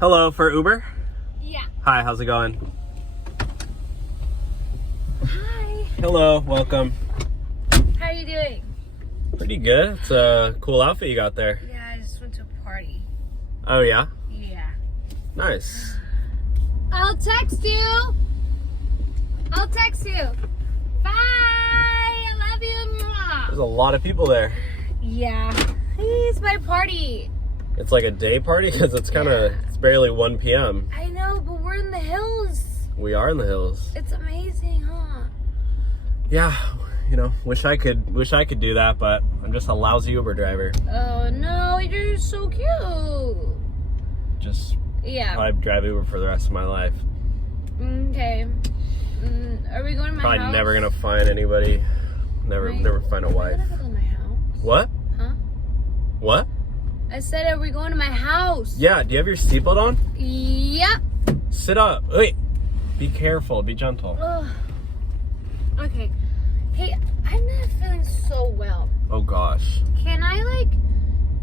Hello, for Uber? Yeah. Hi, how's it going? Hi. Hello, welcome. How are you doing? Pretty good. It's a cool outfit you got there. Yeah, I just went to a party. Oh, yeah? Yeah. Nice. I'll text you. I'll text you. Bye. I love you. Mwah. There's a lot of people there. Yeah. It's my party. It's like a day party because it's it's barely 1 p.m. I know, but we're in the hills. We are in the hills. It's amazing, huh? Yeah, you know, wish I could do that, but I'm just a lousy Uber driver. Oh no, you're so cute. Just Yeah. I drive Uber for the rest of my life. Okay. Are we going to my Probably house? never gonna find anybody. Never find a wife. We're gonna go to my house. What? Huh? What? I said, are we going to my house? Yeah, do you have your seatbelt on? Yep. Sit up. Wait. Be careful. Be gentle. Ugh. Okay. Hey, I'm not feeling so well. Oh gosh. Can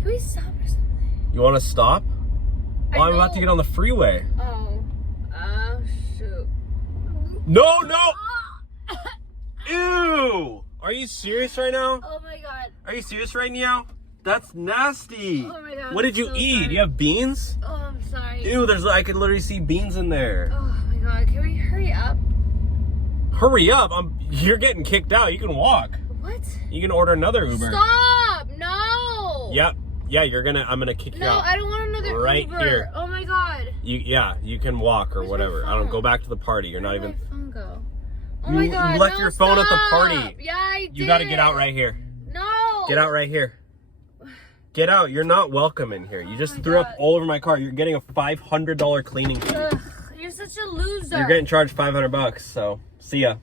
we stop or something? You want to stop? Well, I'm about to get on the freeway. Oh. Shoot. No, no! Ew! Are you serious right now? Oh my god. Are you serious right now? That's nasty. Oh my god. What did you eat? Sorry. You have beans? Oh, I'm sorry. Ew, I could literally see beans in there. Oh my god. Can we hurry up? Hurry up. You're getting kicked out. You can walk. What? You can order another Uber. Stop! No! Yep. Yeah, I'm gonna kick you No, out. I don't want another right Uber. here. Oh my god. You can walk or Where's my whatever. I don't phone? go back to the party. You're not Where did even. my phone go? Oh You my god. left no, your phone at the stop. party. Yeah, I did. You gotta get out right here. No. Get out right here. Get out. You're not welcome in here. You just my threw up God. all over my car. You're getting a $500 cleaning fee. Ugh, you're such a loser. You're getting charged $500, so see ya.